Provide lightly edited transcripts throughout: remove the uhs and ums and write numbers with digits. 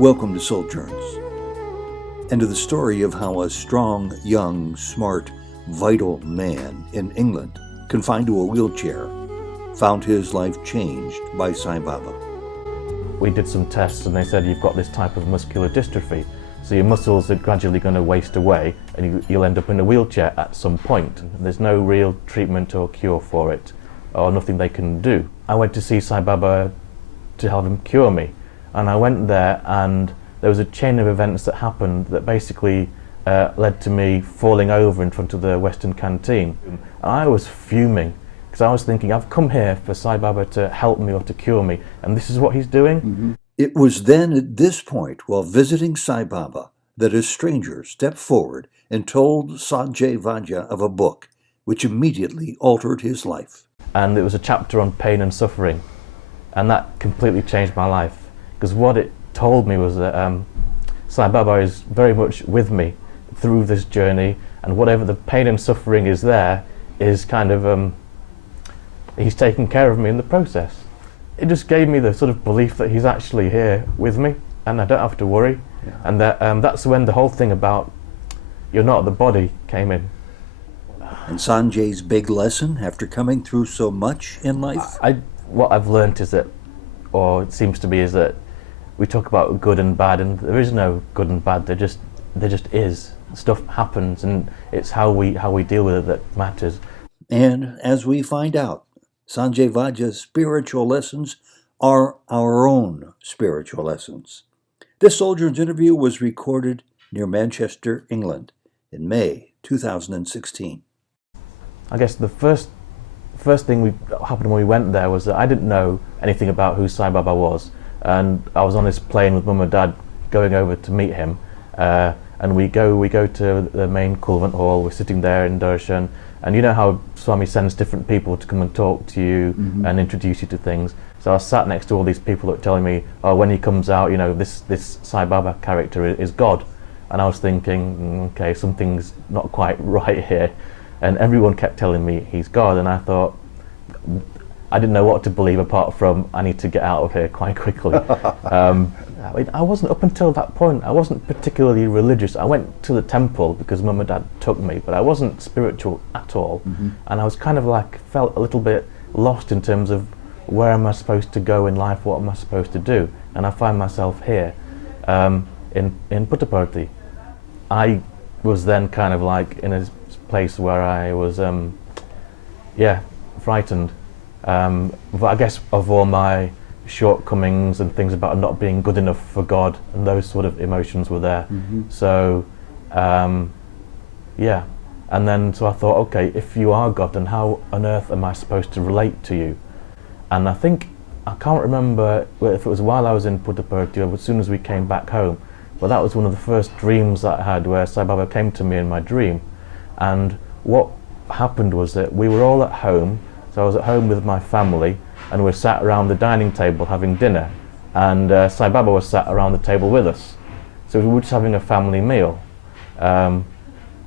Welcome to Souljourns, and to the story of how a strong, young, smart, vital man in England, confined to a wheelchair, found his life changed by Sai Baba. We did some tests and they said you've got this type of muscular dystrophy, so your muscles are gradually going to waste away and you'll end up in a wheelchair at some point. There's no real treatment or cure for it, or nothing they can do. I went to see Sai Baba to have him cure me, and I went there and there was a chain of events that happened that basically led to me falling over in front of the Western canteen. And I was fuming because I was thinking, I've come here for Sai Baba to help me or to cure me, and this is what he's doing. Mm-hmm. It was then at this point, while visiting Sai Baba, that a stranger stepped forward and told Sanjay Vaja of a book which immediately altered his life. And it was a chapter on pain and suffering, and that completely changed my life, because what it told me was that Sai Baba is very much with me through this journey, and whatever the pain and suffering is there is kind of he's taking care of me in the process. It just gave me the sort of belief that he's actually here with me and I don't have to worry. Yeah. And that that's when the whole thing about you're not the body came in. And Sanjay's big lesson after coming through so much in life? What I've learned is that, or it seems to be, is that we talk about good and bad, and there is no good and bad. There just is. Stuff happens, and it's how we deal with it that matters. And as we find out, Sanjay Vaja's spiritual lessons are our own spiritual lessons. This Souljourns interview was recorded near Manchester, England, in May 2016. I guess the first thing happened when we went there was that I didn't know anything about who Sai Baba was, and I was on this plane with Mum and Dad going over to meet him, and we go to the main Kulvant hall. We're sitting there in darshan, and you know how Swami sends different people to come and talk to you and introduce you to things. So I sat next to all these people that were telling me, oh, when he comes out, you know, this Sai Baba character is God. And I was thinking, okay, something's not quite right here. And everyone kept telling me he's God, and I thought, I didn't know what to believe apart from I need to get out of here quite quickly. I wasn't, up until that point, I wasn't particularly religious. I went to the temple because Mum and Dad took me, but I wasn't spiritual at all. And I was kind of felt a little bit lost in terms of where am I supposed to go in life, what am I supposed to do? And I find myself here in Puttaparthi. I was then kind of in a place where I was, frightened. But I guess of all my shortcomings and things about not being good enough for God, and those sort of emotions were there. So, and then so I thought, okay, if you are God, then how on earth am I supposed to relate to you? And I can't remember if it was while I was in Puttaparthi or as soon as we came back home, but that was one of the first dreams that I had, where Sai Baba came to me in my dream. And what happened was that we were all at home. So I was at home with my family, and we sat around the dining table having dinner, and Sai Baba was sat around the table with us. So we were just having a family meal. And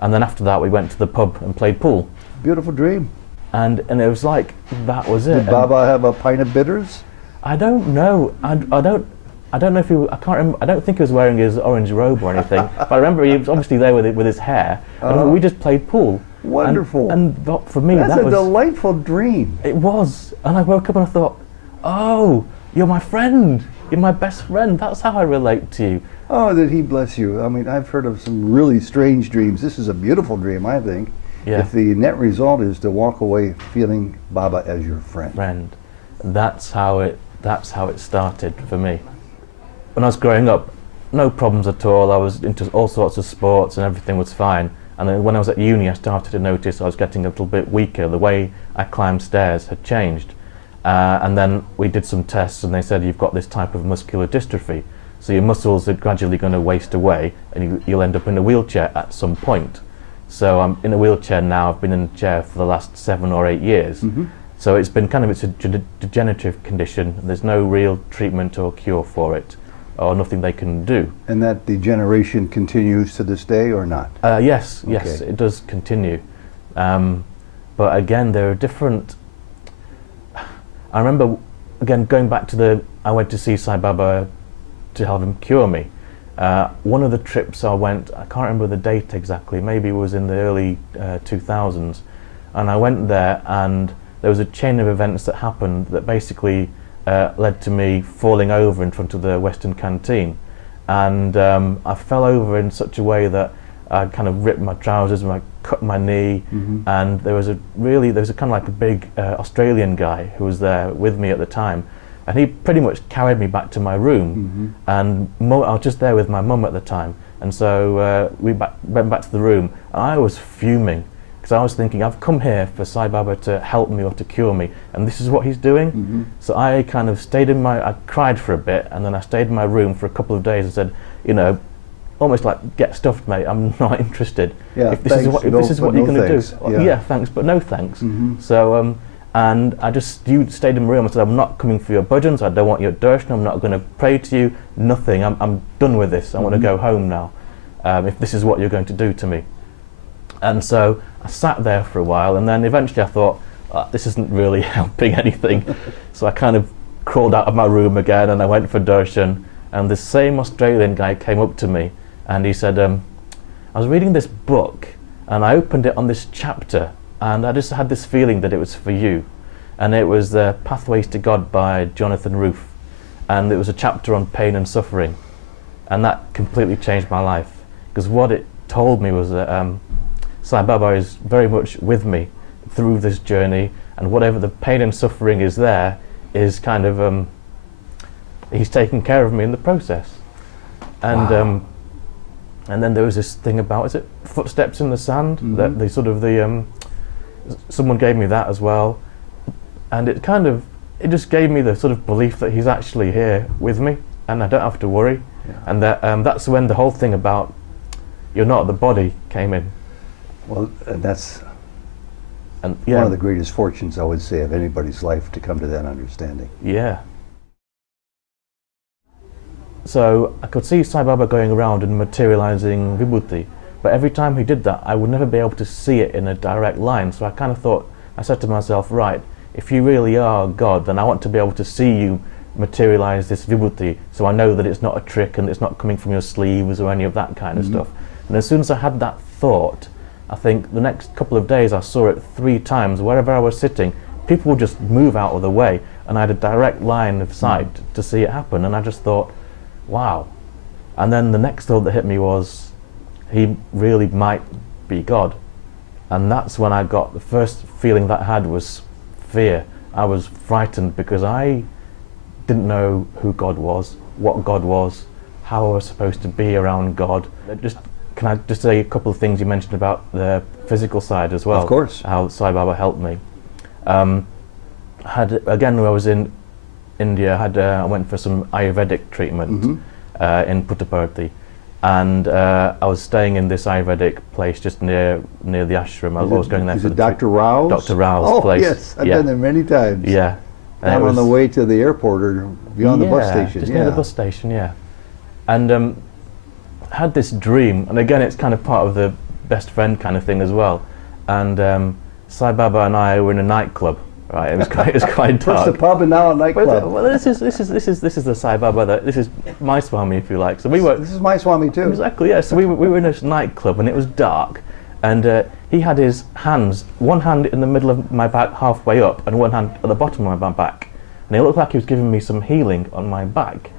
then after that we went to the pub and played pool. Beautiful dream. And it was that was it. Did Baba have a pint of bitters? I don't know. I don't know if I can't remember. I don't think he was wearing his orange robe or anything. But I remember he was obviously there with his hair, and we just played pool. Wonderful. And for me, that's that a was delightful dream. It was. And I woke up and I thought, oh, you're my friend. You're my best friend. That's how I relate to you. Oh, did he bless you. I mean, I've heard of some really strange dreams. This is a beautiful dream, I think. Yeah. If the net result is to walk away feeling Baba as your friend. That's how it started for me. When I was growing up, no problems at all. I was into all sorts of sports and everything was fine. And then when I was at uni, I started to notice I was getting a little bit weaker. The way I climbed stairs had changed. And then we did some tests and they said, you've got this type of muscular dystrophy. So your muscles are gradually going to waste away and you'll end up in a wheelchair at some point. So I'm in a wheelchair now. I've been in a chair for the last 7 or 8 years. So it's been it's a degenerative condition. And there's no real treatment or cure for it, or nothing they can do. And that degeneration continues to this day or not? Yes, it does continue. But again, there are different... I remember, again, going back to I went to see Sai Baba to have him cure me. One of the trips I went, I can't remember the date exactly, maybe it was in the early 2000s, and I went there and there was a chain of events that happened that basically led to me falling over in front of the Western canteen, and I fell over in such a way that I kind of ripped my trousers and I cut my knee, and there was a kind of like a big Australian guy who was there with me at the time, and he pretty much carried me back to my room, and I was just there with my mum at the time, and so we went back to the room, and I was fuming, because I was thinking, I've come here for Sai Baba to help me or to cure me, and this is what he's doing. So I kind of I cried for a bit, and then I stayed in my room for a couple of days and said, you know, almost like, get stuffed, mate, I'm not interested. Yeah, if this is what you're going to do. Yeah, thanks, but no thanks. So, and I just stayed in my room. I said, I'm not coming for your bhajans, I don't want your darshan, I'm not going to pray to you, nothing, I'm done with this, I want to go home now, if this is what you're going to do to me. And so I sat there for a while, and then eventually I thought, this isn't really helping anything. So I kind of crawled out of my room again, and I went for darshan, and this same Australian guy came up to me, and he said, I was reading this book, and I opened it on this chapter, and I just had this feeling that it was for you. And it was Pathways to God by Jonathan Roof, and it was a chapter on pain and suffering, and that completely changed my life, because what it told me was that Sai Baba is very much with me through this journey, and whatever the pain and suffering is there is kind of he's taking care of me in the process. And Wow. And then there was this thing about, is it footsteps in the sand? That the sort of someone gave me that as well, and it just gave me the sort of belief that he's actually here with me, and I don't have to worry. And that that's when the whole thing about you're not the body came in. Well, that's And one of the greatest fortunes, I would say, of anybody's life, to come to that understanding. Yeah. So I could see Sai Baba going around and materializing vibhuti, but every time he did that, I would never be able to see it in a direct line. So I kind of thought, I said to myself, right, if you really are God, then I want to be able to see you materialize this vibhuti, so I know that it's not a trick and it's not coming from your sleeves or any of that kind of stuff. And as soon as I had that thought, I think the next couple of days I saw it 3 times. Wherever I was sitting, people would just move out of the way, and I had a direct line of sight to see it happen, and I just thought, wow. And then the next thought that hit me was, he really might be God. And that's when I got the first feeling that I had was fear. I was frightened because I didn't know who God was, what God was, how I was supposed to be around God. Can I just say a couple of things you mentioned about the physical side as well? Of course. How Sai Baba helped me. Again, when I was in India, I went for some Ayurvedic treatment in Puttaparthi, and I was staying in this Ayurvedic place just near the ashram. I was going there for Dr. Rao's? Dr. Rao's place. Oh yes, I've been there many times. Yeah. Down on the way to the airport or beyond the bus station. Just near the bus station, yeah. And had this dream, and again it's kind of part of the best friend kind of thing as well. And Sai Baba and I were in a nightclub, right? It was quite dark. First a pub and now a nightclub. Well, this is the Sai Baba. This is my Swami, if you like. So we were. This is my Swami too. Exactly, yeah. So we were in a nightclub, and it was dark, and he had his hands, one hand in the middle of my back, halfway up, and one hand at the bottom of my back, and it looked like he was giving me some healing on my back.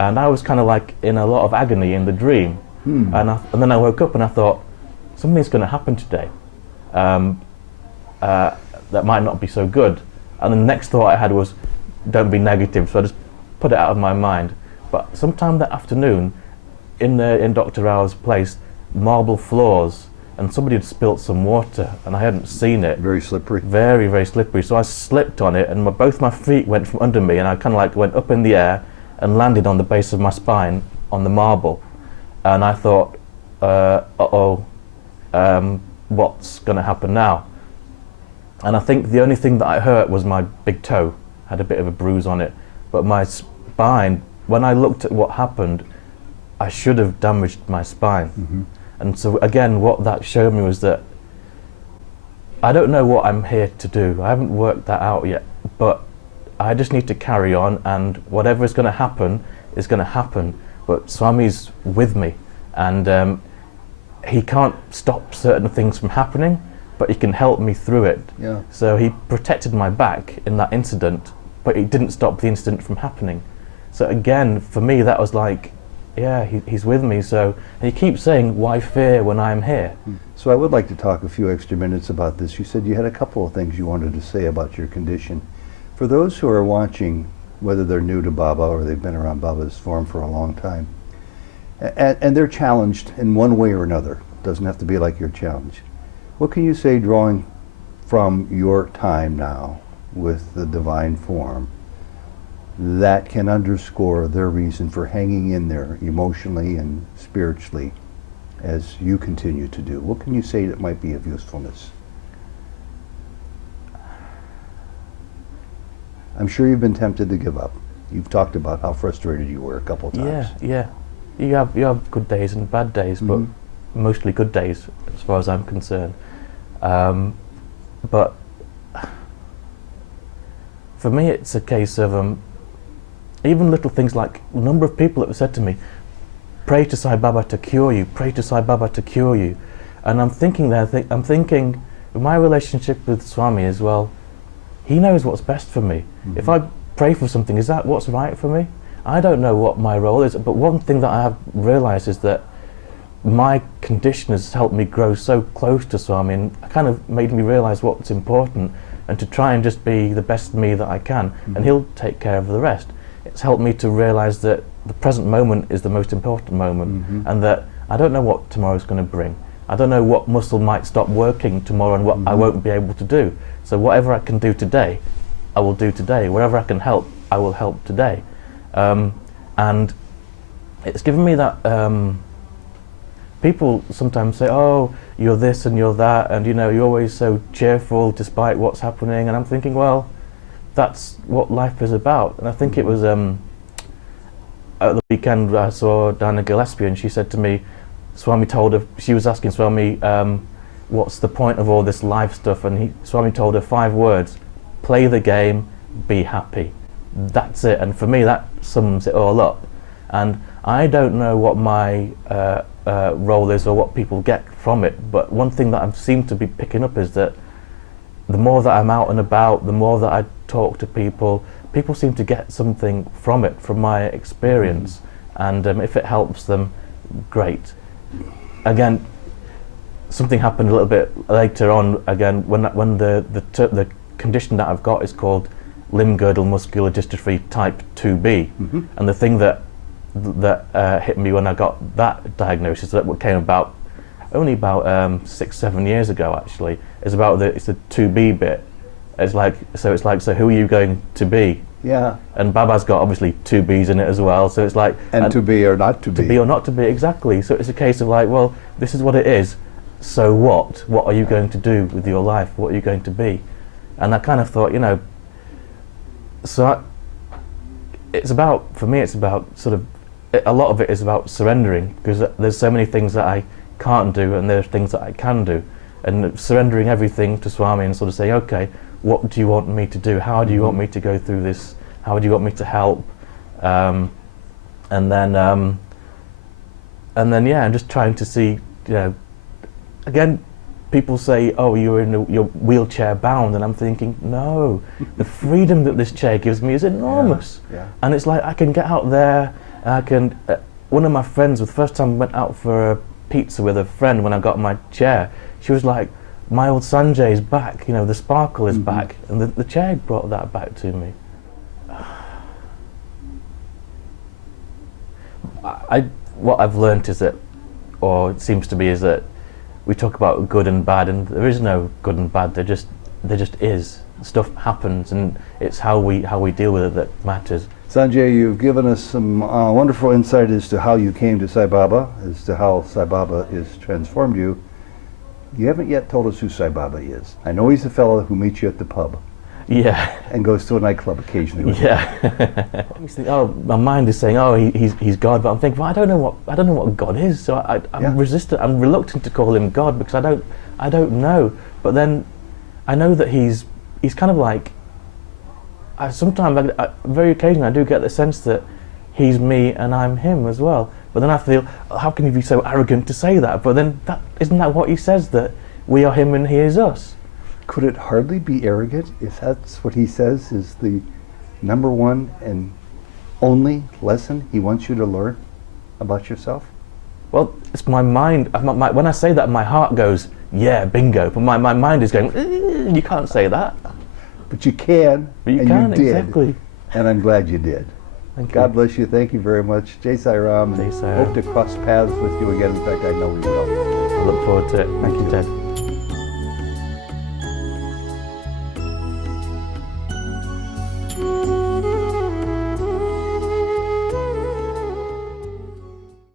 And I was kind of like in a lot of agony in the dream. And then I woke up and I thought, something's going to happen today. That might not be so good. And the next thought I had was, don't be negative. So I just put it out of my mind. But sometime that afternoon, in Dr. Rao's place, marble floors, and somebody had spilt some water, and I hadn't seen it. Very slippery. Very, very slippery. So I slipped on it, and both my feet went from under me, and I kind of like went up in the air and landed on the base of my spine on the marble. And I thought, what's going to happen now? And I think the only thing that I hurt was my big toe, had a bit of a bruise on it. But my spine, when I looked at what happened, I should have damaged my spine. And so again, what that showed me was that I don't know what I'm here to do. I haven't worked that out yet, but I just need to carry on, and whatever is going to happen is going to happen, but Swami's with me, and he can't stop certain things from happening, but he can help me through it. Yeah. So he protected my back in that incident, but he didn't stop the incident from happening. So again, for me, that was like, yeah, he's with me. So, and he keeps saying, why fear when I'm here? So I would like to talk a few extra minutes about this. You said you had a couple of things you wanted to say about your condition. For those who are watching, whether they're new to Baba or they've been around Baba's form for a long time, and they're challenged in one way or another, doesn't have to be like your challenge. What can you say, drawing from your time now with the divine form, that can underscore their reason for hanging in there emotionally and spiritually as you continue to do? What can you say that might be of usefulness? I'm sure you've been tempted to give up. You've talked about how frustrated you were a couple of times. Yeah. You have good days and bad days, but mostly good days as far as I'm concerned. But for me, it's a case of even little things like a number of people that have said to me, pray to Sai Baba to cure you, pray to Sai Baba to cure you. And I'm thinking I'm thinking, my relationship with Swami is, well, he knows what's best for me. If I pray for something, is that what's right for me? I don't know what my role is, but one thing that I have realized is that my condition has helped me grow so close to Swami, and kind of made me realize what's important, and to try and just be the best me that I can, and he'll take care of the rest. It's helped me to realize that the present moment is the most important moment, and that I don't know what tomorrow's going to bring. I don't know what muscle might stop working tomorrow and what I won't be able to do. So whatever I can do today, I will do today. Wherever I can help, I will help today. And it's given me that, people sometimes say, oh, you're this and you're that, and you're always so cheerful despite what's happening. And I'm thinking, well, that's what life is about. And I think it was at the weekend I saw Dana Gillespie, and she said to me, Swami told her, she was asking Swami, what's the point of all this life stuff? And Swami told her 5 words: play the game, be happy. That's it. And for me, that sums it all up. And I don't know what my role is or what people get from it, but one thing that I seem to be picking up is that the more that I'm out and about, the more that I talk to people, people seem to get something from it, from my experience. And if it helps them, great. Again, something happened a little bit later on. Again, when the condition that I've got is called limb girdle muscular dystrophy type 2B, and the thing that hit me when I got that diagnosis, that came about only about 6-7 years ago actually, is about it's the 2B bit. It's like so who are you going to be? Yeah. And Baba's got obviously 2 B's in it as well, so it's like, and to be or not to be. To be or not to be, exactly. So it's a case of like, well, this is what it is, so what are you going to do with your life? What are you going to be? And I kind of thought, it's about, for me, it's about sort of, a lot of it is about surrendering, because there's so many things that I can't do and there are things that I can do, and surrendering everything to Swami and sort of saying, okay, what do you want me to do? How do you want me to go through this? How do you want me to help? And then yeah, I'm just trying to see, again, people say, oh, you're wheelchair bound, and I'm thinking, no, the freedom that this chair gives me is enormous. Yeah. And it's like I can get out there, and I can, one of my friends, the first time I went out for a pizza with a friend when I got my chair, she was like, my old Sanjay is back, the sparkle is back, and the chair brought that back to me. What I've learnt is that, or it seems to be, is that we talk about good and bad, and there is no good and bad. There just is. Stuff happens, and it's how we deal with it that matters. Sanjay, you've given us some wonderful insight as to how you came to Sai Baba, as to how Sai Baba has transformed you. You haven't yet told us who Sai Baba is. I know he's the fellow who meets you at the pub. Yeah. And goes to a nightclub occasionally with yeah. My mind is saying, oh, he's God, but I'm thinking, well, I don't know what God is, so I'm resistant. I'm reluctant to call him God because I don't know. But then I know that he's kind of like, sometimes, very occasionally, I do get the sense that he's me and I'm him as well. But then I feel, how can you be so arrogant to say that? But then, isn't that what he says, that we are him and he is us? Could it hardly be arrogant if that's what he says is the number one and only lesson he wants you to learn about yourself? Well, it's my mind. When I say that, my heart goes, yeah, bingo. But my mind is going, you can't say that. But you can, But you and can, you did. exactly. And I'm glad you did. Thank God you. bless you. Thank you very much. Jai Sai Ram. Jai And Sai Ram. hope to cross paths with you again. In fact, I know we will. I look forward to it. Thank you. Ted.